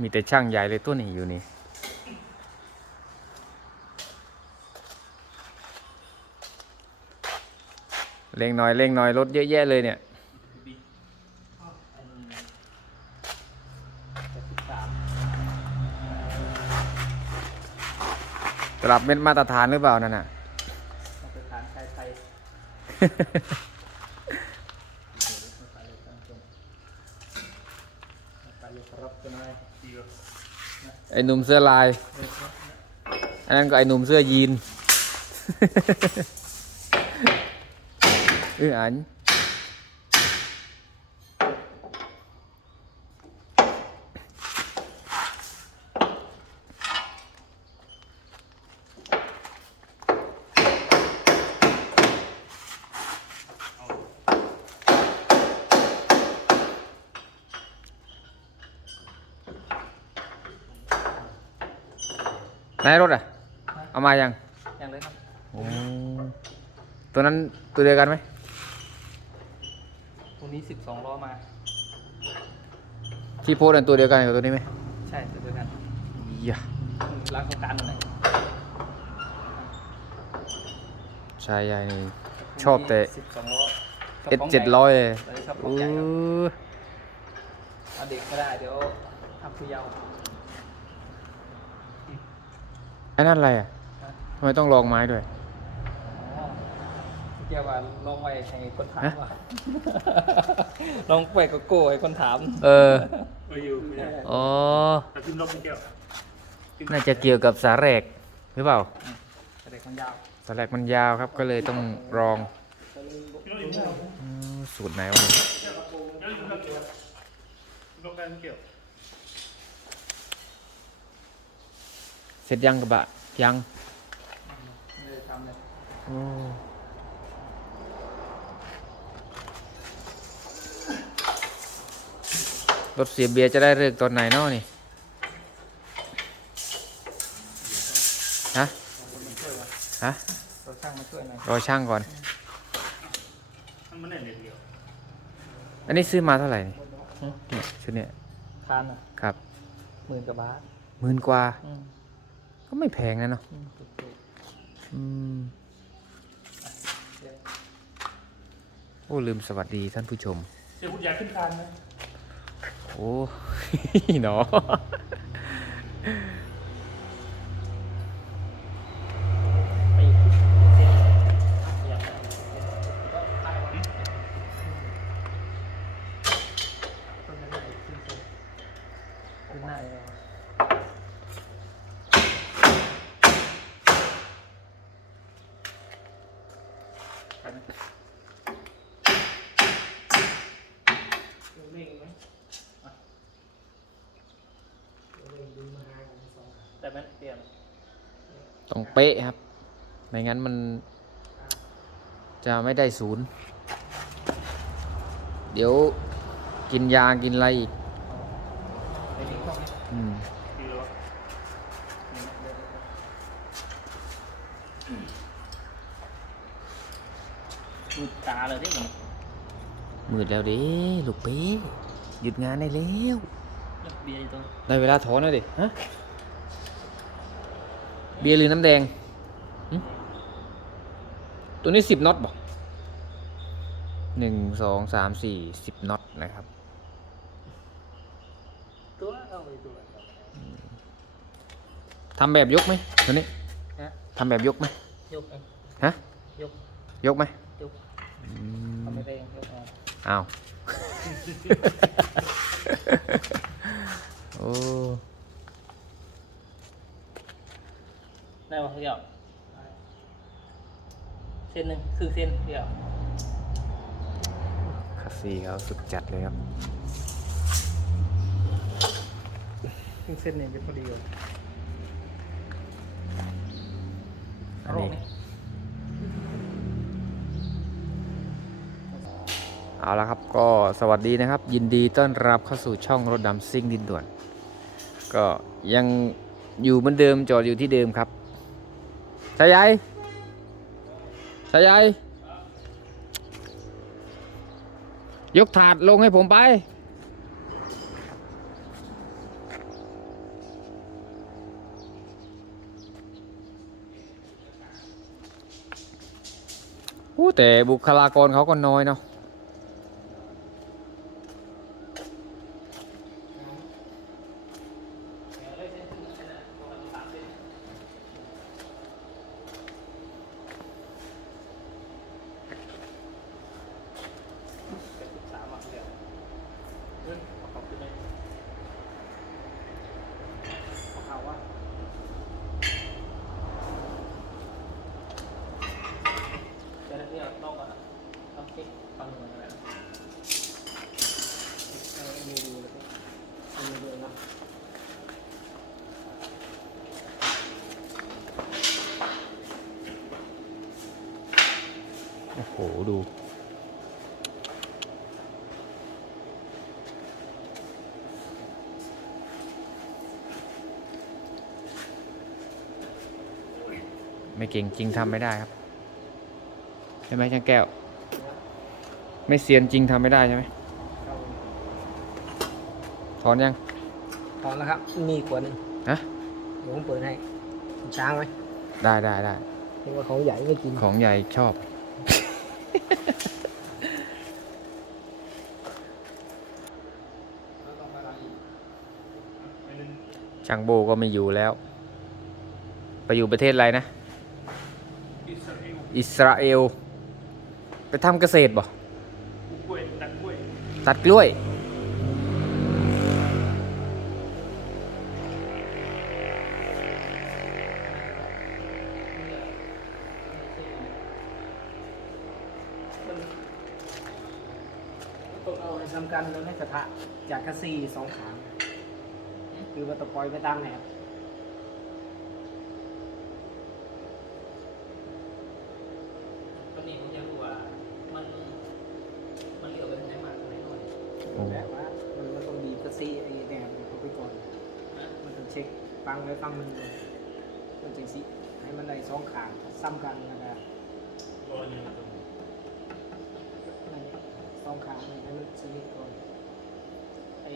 มีแต่ช่างใหญ่เลยตัวนี้อยู่นี่เร่งหน่อยเร่งหน่อยรถเยอะแยะเลยเนี่ยตลับเม็ดมาตรฐานหรือเปล่านั่นน่ะมาตรฐานไทยไทยไปอยู่ครับจะนาย ไอ้หนุ่มเสื้อลาย อันนั้นก็ไอ้หนุ่มเสื้อยีนเอออัน ไหนรถอะ เอามายังอย่างเลยครับโอ้ตัวนั้นตัวเดียวกันไหมตัวนี้สิบสองล้อมา ที่โพสต์อันตัวเดียวกันกับตัวนี้ไหมใช่ตัวเดียวกันยะร้านโครงการตัวไหนชายใหญ่นี่ชอบแต่สิบสองล้อเอสเจ็ดร้อยเลยเราชอบขเอองใหญ่ครับอเอาเด็กก็ได้เดี๋ยวทำผู้เยาว์ไอ้นั่นอะไรอะทำไมต้องลองไม้ด้วยอ๋อเกี่ยวว่าลองไว้ให้คนถามฮะว่าลองไปก็โก้ให้คนถามเออเอออยู่ไม่ได้อ๋อ แต่พิมพ์ลบไม่เกี่ยวน่าจะเกี่ยวกับสาแรกหรือเปล่าเด็กมันยาวสาแรกมันยาวครับ ก็เลยต้องรองพิมพ์ลบอยู่ไม่ได้อืมสูตรไหนวะเนี่ยพิมพ์ลบเกี่ยวพิมพ์ลบกันเกี่ยว เสร็จยังกระบะยังไม่ได้ทำเลยโอ้รถเสียเบียร์จะได้เลิกตอนไหนเนาะนี่ ฮะฮะ เราช่างมาช่วยหน่อยรอช่างก่อน มันไม่ได้เน็ตเกี่ยวอันนี้ซื้อมาเท่าไหร่นี่เนี่ยชุดเนี้ยทานอะครับหมื่นกว่าบาทหมื่นกว่า อืมก็ ไม่แพงนะเนาะอืมถูกอืมๆเดี๋ยวโอ้ลืมสวัสดีท่านผู้ชมเสียบุญยาขึ้นคานนะโอ้หนอ ไปเส้นอยากได้ก็ถ่ายไว้ต้นไม้ขึ้นเส้นขึ้นหน้าเลยไปไหมเร่งไหมอะ แต่มันเปลี่ยนต้องเป๊ะครับ ไม่งั้นมันจะไม่ได้ศูนย์ เดี๋ยวกินยากินอะไรอีกในนี้ต้องอืมคือว่ามืดตาเลยที่มันมืดแล้วเด้ลูกเป๊ะหยุดงานได้แล้วเลือกเบียร์อยู่ตรงได้เวลาถอนแล้วดิ ฮะ เบียร์หรือน้ำแดงหึตัวนี้สิบน็อตบ่หนึ่งสองสามสี่สิบน็อตนะครับ ตัวเอาไปตัวทำแบบยกไหมตัวนี้ฮะทำแบบยกไหมยกเองฮะยกยกไหมยกอืมทำไม่ได้ยกเอาอ้าวโอ้ ได้ป่ะเดี๋ยวเส้นหนึ่งคือเส้นเดี๋ยวคาซีเขาสุดจัดเลยครับคือเส้นหนึ่งจะพอดีเลยอันนี้เอาละครับก็สวัสดีนะครับ ยินดีต้อนรับเข้าสู่ช่องรถดำซิ่งดินด่วน ก็ยังอยู่เหมือนเดิมจอดอยู่ที่เดิมครับ ชายใหญ่ชายใหญ่ยกถาดลงให้ผมไป แต่บุคลากรเขาก็น้อยเนาะ โอ้โห ดู ไม่เก่งจริงทำไม่ได้ครับ ใช่ไหมช่างแก้ว ไม่เซียนจริงทำไม่ได้ใช่ไหมถอนยังพอแล้วครับ มีขวดหนึงฮะ เดี๋ยวผมเปิดให้ช้างไหมได้ได้ได้นี่ว่าของใหญ่ไม่กิน ของใหญ่ชอบ ช่างโบก็ไม่อยู่แล้ว ไปอยู่ประเทศอะไรนะ อิสราเอลเอลไปทำเกษตรบ่ปลูกกล้วยตัดกล้วยตัดกล้วย ต้องเอาทำกันแล้วในกระทะจากกระซีสองขางคือว่าตะ ปล่อยไปตามแนวตอนนี้ผมยังรู้ว่ามัน มันเหลือไปทางไหนมากทางไหนน้อยโอ้แต่ว่ามันมันต้องดีกระซีไอ้แนวมันเข้าไปก่อน นะมันต้องเช็คฟังไว้ฟังมันก่อนมันจังสิให้มันได้สองขางซ้ำกันนะครับรออยู่ตรงสองขางให้มันสนิทก่อนไอ้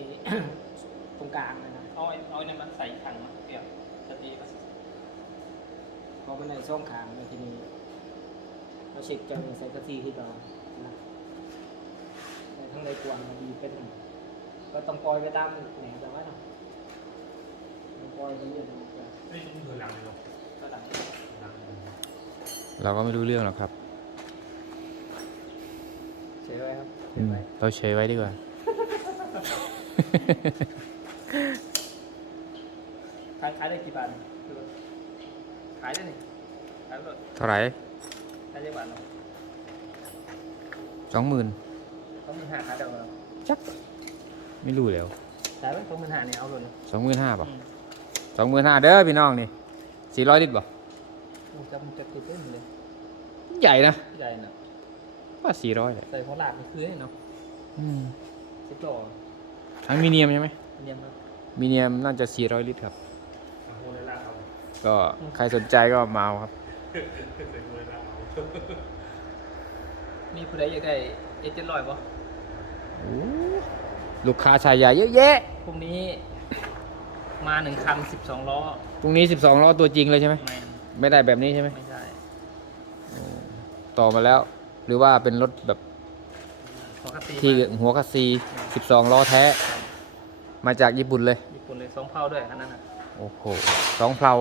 ตรงกลางเลยนะ เอาไอ้เอาเนี่ยมันใส่ถังมาเปรียบจะดีก็พอมันในช่องขางในทีนี้เราเช็คจังใส่กระซีที่เรานะแต่ทั้งในกวนมันดีเป็นก็ต้องปล่อยไปตามแหนแต่ว่าเนาะต้องปล่อยไปเรื่อยๆนี่เธอหลังเลยหรอก็หลังหลังเราก็ไม่รู้เรื่องหรอกครับเฉยไว้ครับอืมเราเฉยไว้ดีกว่า ขายขายได้กี่บาทคือขายได้นี่ขายแบบเท่าไหร่ขายได้บาทเนาะสองหมื่นต้องมีห้าขายเดียวเราจักไม่รู้แล้วขายไว้ต้องมีห้าเนี่ยเอาเลยสองหมื่นห้าป่ะสองหมื่นห้าเด้อพี่น้องนี่สี่ร้อยลิตรป่ะอู้จำจะตื่นเต้นเลยใหญ่นะใหญ่น่ะว่าสี่ร้อยเลยใส่ของหลาดนี่คือเนาะอืมสิบหล่อทั้งมีเนียมใช่ไหมเนียมครับมีเนียมน่าจะสี่ร้อยลิตรครับ เอาโมเลล่าเอา ก็ใครสนใจก็มาเอาครับใส่โมเลล่าเอามีผู้ใดอยากได้เอเจนต์ลอยปะโอ้ลูกค้าชายใหญ่เยอะแยะ พรุ่งนี้ มาหนึ่งคันสิบสองล้อตรงนี้12ล้อตัวจริงเลยใช่ไหม ไม่ไม่ได้แบบนี้ใช่ไหม ไม่ใช่ต่อมาแล้ว หรือว่าเป็นรถแบบปกติที่หัวคัสซี12ล้อแท้ มาจากญี่ปุ่นเลย ญี่ปุ่นเลยสองเผาด้วยอันนั้นน่ะ โอ้โหสองเพลา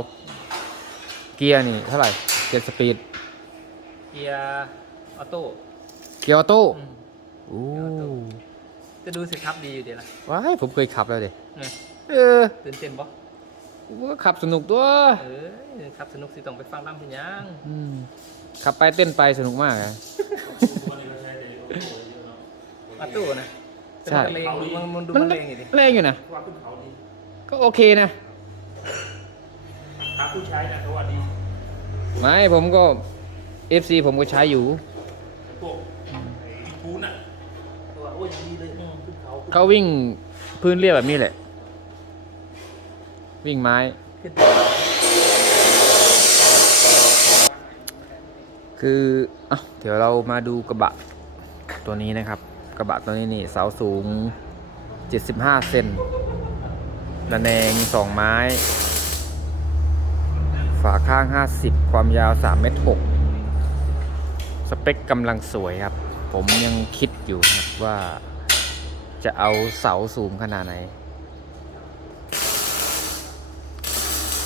เกียร์นี่เท่าไหร่เกียร์สปีดเกียร์ออโต้เกียร์ออโต้อืม โอ้จะดูสิครับดีอยู่เดี๋ยวละว้ายผมเคยขับแล้วเด็เนี่ยเออตื่นเต้นปะผมก็ขับสนุกตัวเออครับสนุกสิต้องไปฟังรำเป็นยังมขับไปเต้นไปสนุกมากอะตัวนี้เราใช้ในโลโก้เยอะเนาะออโต้นะใช่ แต่มันเลงมันมันดูมันมันเลงอยู่ดิ แรงอยู่นะว่าขึ้นเขาดีก็โอเคนะ หาผู้ใช้นะเขาว่าดีไม่ผมก็ FC ผมก็ใช้อยู่ พวกไอ้ปูนอะเขาว่าโอ้ยดีเลยขึ้นเขาเขาวิ่งพื้นเรียบแบบนี้แหละ วิ่งไม้ ขึ้นคืออะเดี๋ยวเรามาดูกระบะตัวนี้นะครับ กระบะตัวนี้นี่เสาสูง 75 เซน ระแนง2ไม้ ฝาข้าง 50 ความยาว3เมตร6สเปคกำลังสวยครับ ผมยังคิดอยู่ครับว่าจะเอาเสาสูงขนาดไหน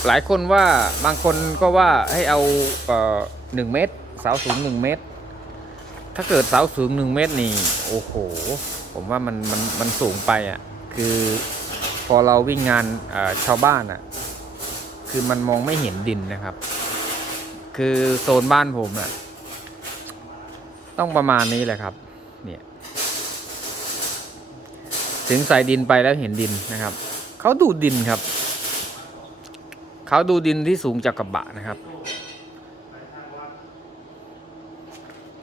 หลายคนว่าบางคนก็ว่าให้เอาเอ่อหนึ่งเมตร เสาสูงหนึ่งเมตร ถ้าเกิดเสาสูงหนึ่งเมตรนี่ โอ้โห ผมว่ามันมันมันสูงไปอะ คือ อเราวิ่งงานชาวบ้านอะ คือมันมองไม่เห็นดินนะครับ คือโซนบ้านผมอะ ต้องประมาณนี้แหละครับ เนี่ย ถึงใส่ดินไปแล้วเห็นดินนะครับ เขาดูดินครับ เขาดูดินที่สูงจากกระบะนะครับ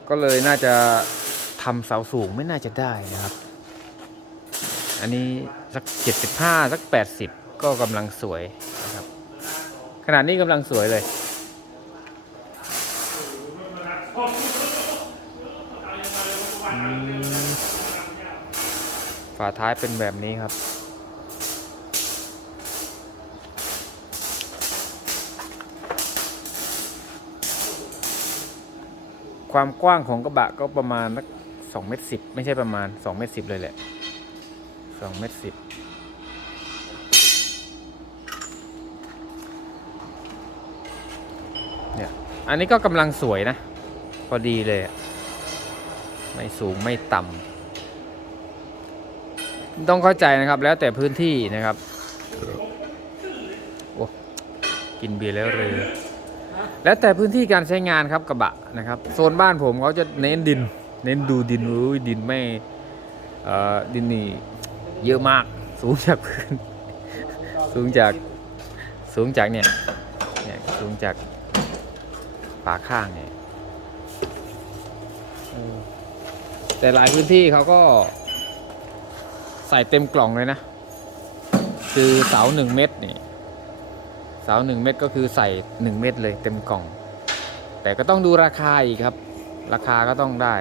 ก็เลยน่าจะทำเสาสูงไม่น่าจะได้นะครับ อันนี้สักเจ็ดสิบห้าสักแปดสิบก็กำลังสวยนะครับ ขนาดนี้กำลังสวยเลย ฝาท้ายเป็นแบบนี้ครับ ความกว้างของกระบะก็ประมาณสักสองเมตรสิบไม่ใช่ประมาณสองเมตรสิบเลยแหละ สองเมตรสิบเนี่ย อันนี้ก็กำลังสวยนะ พอดีเลยไม่สูงไม่ต่ำต้องเข้าใจนะครับ แล้วแต่พื้นที่นะครับ โอ้ กินเบียร์แล้วเลยแล้วแต่พื้นที่การใช้งานครับกระบะนะครับโซนบ้านผมเขาจะเน้นดิน เน้นดูดินอุ้ยดินไม่ดินนี่ เยอะมากสูงจากพื้น สูงจากสูงจากเนี่ยเนี่ยสูงจากฝาข้างเนี่ยแต่หลายพื้นที่เขาก็ใส่เต็มกล่องเลยนะ คือเสาหนึ่งเมตรนี่เสาหนึ่งเม็ดก็คือใส่หนึ่งเม็ดเลยเต็มกล่อง แต่ก็ต้องดูราคาอีกครับ ราคาก็ต้องได้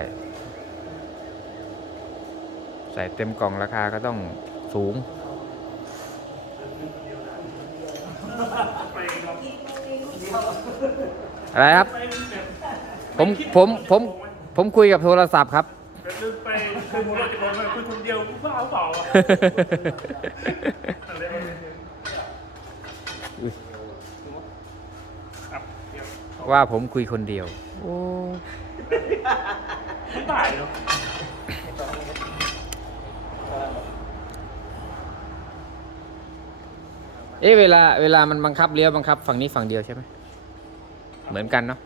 ส่เต็มกล่องราคาก็ต้องสูง อะไรครับ ผมผมผมผมคุยกับโทรศัพท์ครับแต่ลืมไปคือผมจะบอกว่าคุยคนเดียวกูเปล่าเปล่าอะอะไรวะเนี่ยครับเดี๋ยวว่าผมคุยคนเดียว โอ้ตายเนาะ เอ๊ะเวลาเวลามันบังคับเลี้ยวบังคับ ฝั่งนี้ฝั่งเดียวใช่ไหมเหมือนกันเนาะ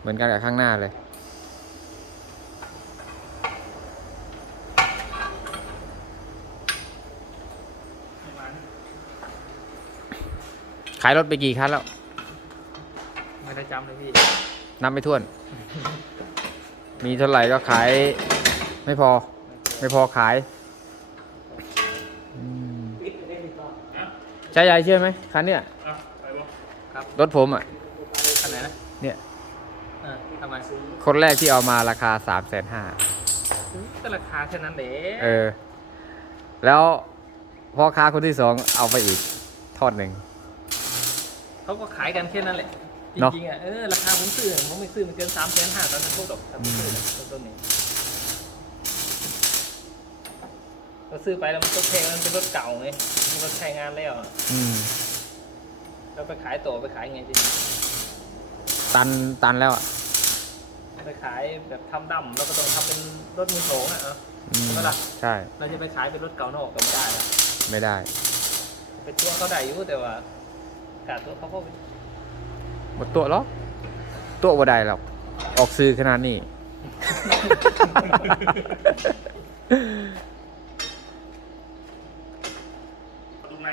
เหมือนกันกับข้างหน้าเลยประมาณนี้ขายรถไปกี่คันแล้ว ไม่ได้จำเลยพี่นับไม่ถ้วน มีเท่าไหร่ก็ขาย ไม่พอ ไม่พอขาย ใช่ยายเชื่อไหมคันเนี้ยอะไปวะรถผมอะอันไหนนะเนี่ยเออทำไมคนแรกที่เอามาราคาสามแสนห้าก็ราคาแค่นั้นเด้เออ แล้วพ่อค้าคนที่สองเอาไปอีกทอดหนึ่งเขาก็ขายกันแค่นั้นแหละจเนอะริงๆอะเออราคาผมซื้อผมไม่ซื้อมันเกินสามแสนห้าตอนนั้นพวกดอกถ้าผมซื้อต้นต้นนี้ เราซื้อไปแล้วมันก็แพงมันเป็นรถเก่าไงมันรถใช้งานแล้วอะอืม เราไปขายต่อไปขายไงจริงตันตันแล้วอะไปขายแบบทำดำเราก็ต้องทำเป็นรถมือสองอะเอออืมใช่ปะล่ะ ใช่เราจะไปขายเป็นรถเก่านอกก็ไม่ได้อะไม่ได้ไปตัวเขาได้อยู่แต่ว่าการตัวเขาก็หมดตัวหรอกตัวบ่ได้หรอกออกซื้อขนาดนี้ ประตูใน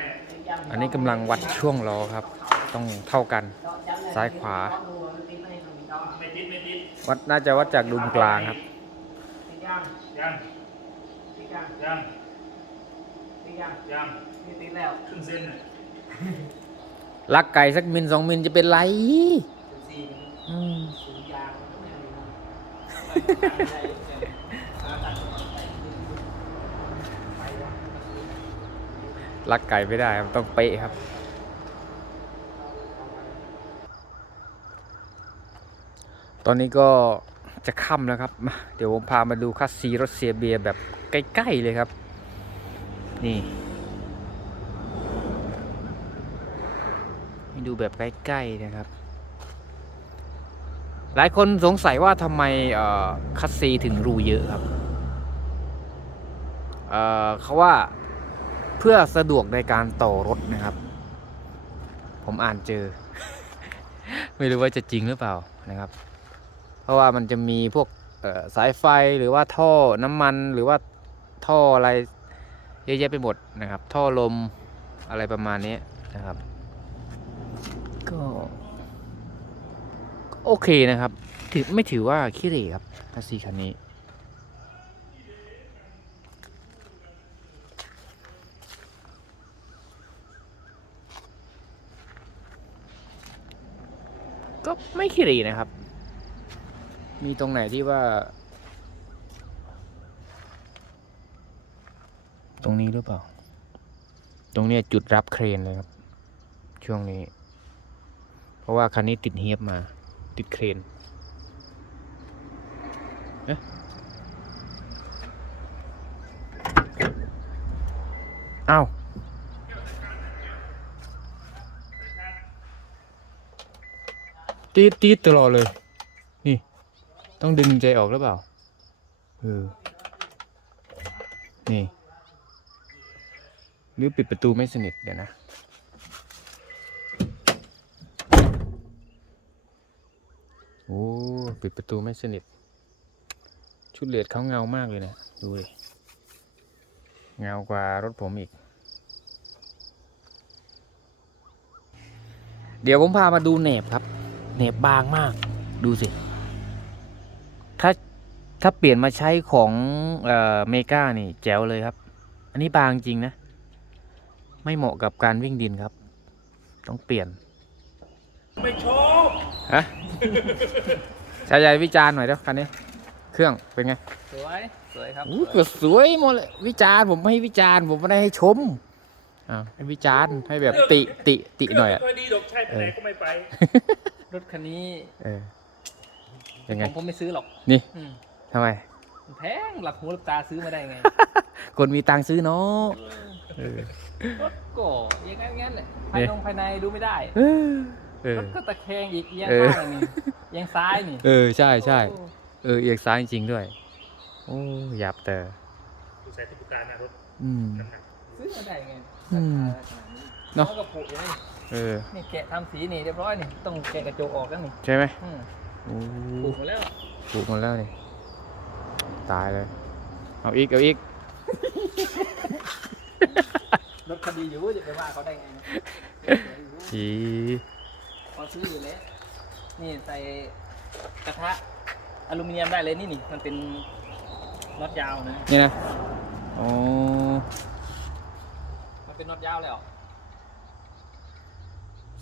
อะอันนี้กำลังวัดช่วงล้อครับ ต้องเท่ากันซ้ายขวาไม่ติดไม่ติดวัดน่าจะวัดจากดุมกลางครับย่างยังย่างยังย่างยังนี่ติดแล้วครึ่งเส้นน่ะลักไก่สักมิลสองมิลจะเป็นไรจุดสี่อืม สูงยางไม่เอาเลักไก่ไม่ได้ครับต้องเป๊ะครับ ตอนนี้ก็จะค่ำแล้วครับ เดี๋ยวผมพามาดูคัสซีรถเสียเบียแบบใกล้ ๆ เลยครับ นี่ดูแบบใกล้ ๆ นะครับ หลายคนสงสัยว่าทำไมคัสซีถึงรูเยอะครับเเขาว่า พื่อสะดวกในการต่อรถนะครับ ผมอ่านเจอ ไม่รู้ว่าจะจริงหรือเปล่านะครับ เพราะว่ามันจะมีพวกสายไฟหรือว่าท่อน้ำมันหรือว่าท่ออะไรเยอะแยะไปหมดนะครับ ท่อลมอะไรประมาณนี้นะครับ ก็ก็โอเคนะครับ ถือไม่ถือว่าขี้เหร่ครับทัสซีคันนี้ ก็ไม่ขี้เหร่นะครับ มีตรงไหนที่ว่า ตรงนี้หรือเปล่า ตรงนี้จุดรับเครนเลยครับ ช่วงนี้ เพราะว่าคันนี้ติดเฮียบมา ติดเครนเอ๊ะอ้าว ตีดตีดตลอดเลย นี่ ต้องดึงใจออกหรือเปล่าเออนี่ หรือปิดประตูไม่สนิทเดี๋ยวนะ โอ้ปิดประตูไม่สนิท ชุดเลดเขาเงามากเลยนะ ดูดิ เงากว่ารถผมอีก เดี๋ยวผมพามาดูแหนบครับ แหนบบางมาก ดูสิ ถ้าถ้าเปลี่ยนมาใช้ของเอ่อเมกานี่แจ๋วเลยครับ อันนี้บางจริงนะ ไม่เหมาะกับการวิ่งดินครับ ต้องเปลี่ยน ไม่ชอบฮะชายใหญ่วิจารณ์หน่อยเด้อคันนี้ เครื่องเป็นไง สวย สวยครับอู้ก็สวยหมดเลยวิจารณ์ผมไม่ให้วิจารณ์ผมไม่ได้ให้ชมอ่าให้วิจารณ์ให้แบบติติติหน่อยอะก็ดีดอกใช่ไปไหนก็ไม่ไป รถคันนี้เออเป็นไง ผมผมไม่ซื้อหรอกนี่อืมทำไม มันแพงหลับหูหลับตาซื้อมาได้ไงคนมีตังค์ซื้อเนาะเออ รถก็อยังงั้นงั้นแหละภายเนี่ยนงภายในดูไม่ได้เออ เออรถก็ตะแคงอีกเอียงเออ ข้างนี่เอียงซ้ายนี่เออ ใช่ใช่โอ้เออ เอียงซ้ายจริงๆด้วย โอ้หยับแต่ดูใส่ตุ๊กตาหน้ารถอืม น้ำหนักซื้อมาได้ไงอืมราคาขนาดนี้เนอะ แล้วก็ผูกอยู่นี่ เออ นี่แกะทำสีนี่เรียบร้อยนี่ต้องแกะกระจกออกแล้วนี่ใช่ไหมอืมโอ้ผูกหมดแล้วถูกหมดแล้วนี่ ตายเลย เอาอีก เอาอีก รถคันดีอยู่จะไปว่าเขาได้ไงนะอีพอซื้ออยู่แล้วนี่ใส่กระทะอลูมิเนียมได้เลยนี่นี่มันเป็นน็อตยาวนะ นี่นะอ๋อมันเป็นน็อตยาวเลยเหรอ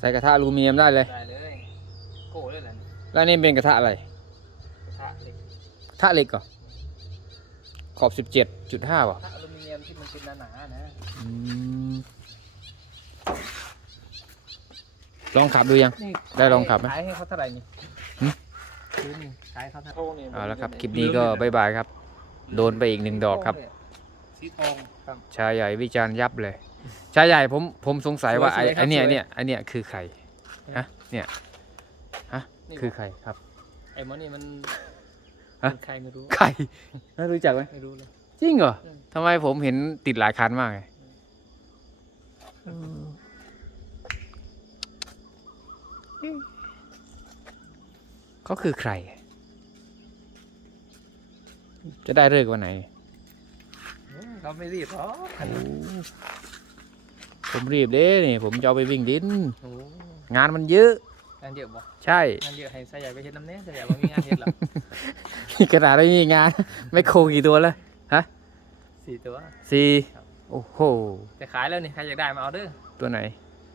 ใส่กระทะอลูมิเนียมได้เลย ได้เลยโก้เลยแหละนี่แล้วนี่เป็นกระทะอะไร กระทะเหล็กกระทะเหล็กเหรอ ขอบสิบเจ็ดจุดห้ากว่ะระทะอลูมิเนียมที่มันเป็นหนาๆนะอืมลองขับดูยัง นี่ได้ลองขับไหม ขายให้เขาเท่าไหร่นี่หึ ซื้อนี่ขายเขาเท่าไหร่เอาละครับ คลิปนี้ก็บายบายครับ โดนไปอีกหนึ่งดอกครับ สีทองชายใหญ่วิจารณ์ยับเลย ชายใหญ่ผมผมสงสัยว่าไอ้สวยๆครับไอ้เนี่ยสวย เนี่ยไอ้เนี่ยคือใครฮะเนี่ยฮะนี่คือใครครับ ไอ้หมอนี่มันฮะเป็นใครไม่รู้ ใครไม่รู้จักไหมไม่รู้เลย จริงเหรออืม ทำไมผมเห็นติดหลายคันมากเลยเขาคือใคร จะได้เลิกวันไหนเขาไม่รีบหรอก ผมรีบเด้นี่ผมจะเอาไปวิ่งดิน โอ้งานมันเยอะ งานเยอะบ่ใช่ งานเยอะให้สายใหญ่ไปเฮ็ดน้ำเนี้ยสายใหญ่บ่มีงานเฮ็ดหรอกขนาดไม่มีงาน ไม่โคกี่ตัวแล้วสี่ตัว สี่ครับโอ้โหจะขายแล้วนี่ใครอยากได้มาเอาเด้อ ตัวไหน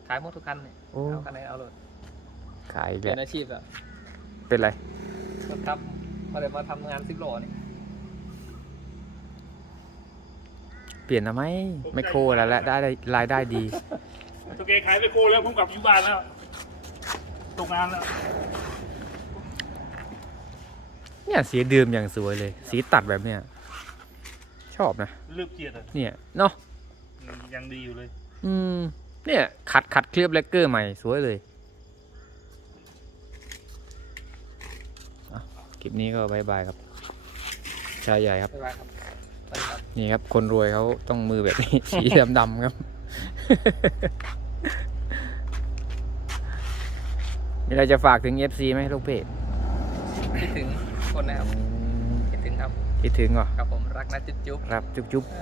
ขายหมดทุกคันนี่โอ้ เอาคันไหนเอาเลยขายอีกเปลี่แล้ยวนอาชีพอะเป็นไรรถครับพอเดี๋ยวมาทำงานซิปโลนี่ เปลี่ยนทำไมไม่โคแล้วแหละได้รายได้ดีตัวแกขายไปโคแล้วผมกลับอยู่บ้านแล้วตกงานแล้วเนี่ยสีเดิมอย่างสวยเลย สีตัดแบบเนี้ยชอบนะเลือกเกียร์อะเนี่ยเนาะยังดีอยู่เลย อืม เนี่ย ขัดขัดเคลือบแลกเกอร์ใหม่สวยเลยอะคลิปนี้ก็บายบายครับ ชายใหญ่ครับบ๊ายบายครับไปครับ นี่ครับ คนรวยเขาต้องมือแบบนี้ สีดำๆครับ มีอะไรจะฝากถึง FC ไหมลูกเพจคิดถึงคนนะครับคิดถึงครับ คิดถึงเหรอครับผมรักนะจุ๊บจุ๊บครับ จุ๊บๆ